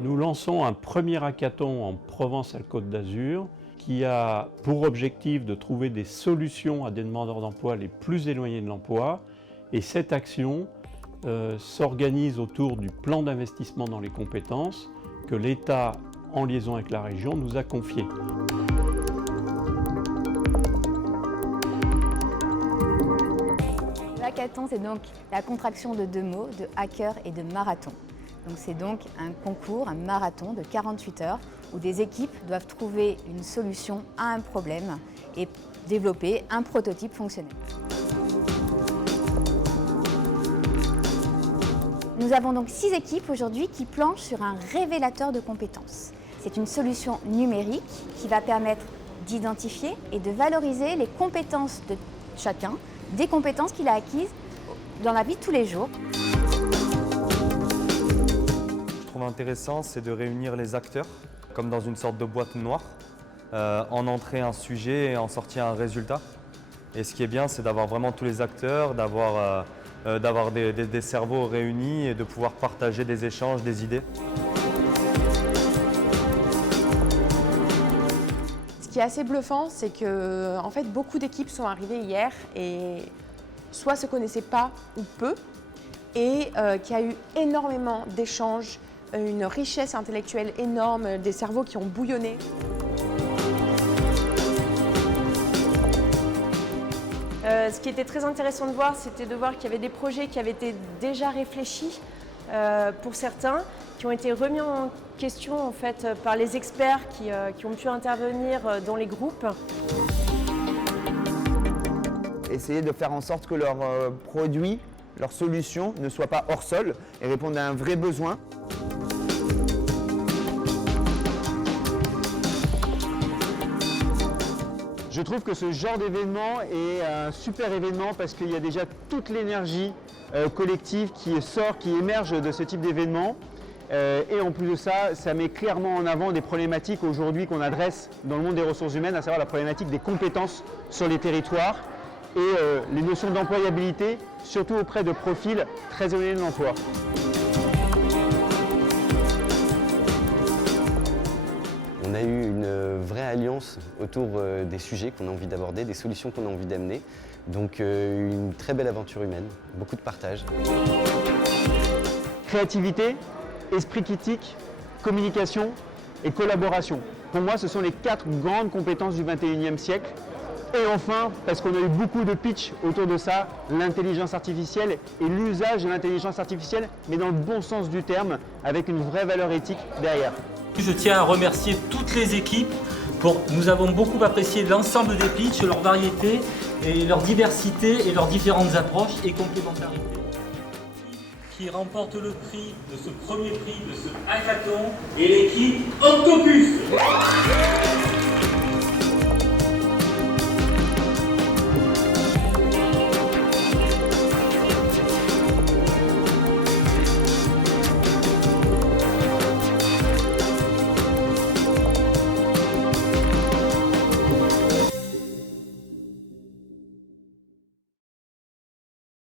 Nous lançons un premier hackathon en Provence-Alpes-Côte d'Azur qui a pour objectif de trouver des solutions à des demandeurs d'emploi les plus éloignés de l'emploi. Et cette action s'organise autour du plan d'investissement dans les compétences que l'État, en liaison avec la région, nous a confié. Le hackathon, c'est donc la contraction de deux mots, de hacker et de marathon. Donc c'est donc un concours, un marathon de 48 heures où des équipes doivent trouver une solution à un problème et développer un prototype fonctionnel. Nous avons donc 6 équipes aujourd'hui qui planchent sur un révélateur de compétences. C'est une solution numérique qui va permettre d'identifier et de valoriser les compétences de chacun, des compétences qu'il a acquises dans la vie de tous les jours. Ce que je trouve intéressant, c'est de réunir les acteurs, comme dans une sorte de boîte noire, en entrer un sujet et en sortir un résultat. Et ce qui est bien, c'est d'avoir vraiment tous les acteurs, d'avoir des cerveaux réunis et de pouvoir partager des échanges, des idées. Ce qui est assez bluffant, c'est que en fait, beaucoup d'équipes sont arrivées hier et soit se connaissaient pas ou peu, et qu'il y a eu énormément d'échanges, une richesse intellectuelle énorme, des cerveaux qui ont bouillonné. Ce qui était très intéressant de voir, c'était de voir qu'il y avait des projets qui avaient été déjà réfléchis pour certains, qui ont été remis en question en fait, par les experts qui ont pu intervenir dans les groupes. Essayer de faire en sorte que leurs produits, leurs solutions ne soient pas hors sol et répondent à un vrai besoin. Je trouve que ce genre d'événement est un super événement parce qu'il y a déjà toute l'énergie collective qui sort, qui émerge de ce type d'événement. Et en plus de ça, ça met clairement en avant des problématiques aujourd'hui qu'on adresse dans le monde des ressources humaines, à savoir la problématique des compétences sur les territoires et les notions d'employabilité, surtout auprès de profils très éloignés de l'emploi. On a eu une vraie alliance autour des sujets qu'on a envie d'aborder, des solutions qu'on a envie d'amener. Donc une très belle aventure humaine, beaucoup de partage. Créativité, esprit critique, communication et collaboration. Pour moi, ce sont les 4 grandes compétences du 21e siècle. Et enfin, parce qu'on a eu beaucoup de pitch autour de ça, l'intelligence artificielle et l'usage de l'intelligence artificielle, mais dans le bon sens du terme, avec une vraie valeur éthique derrière. Je tiens à remercier toutes les équipes. Nous avons beaucoup apprécié l'ensemble des pitchs, leur variété, et leur diversité et leurs différentes approches et complémentarités. Qui remporte le prix de ce premier prix de ce hackathon est l'équipe Octopus.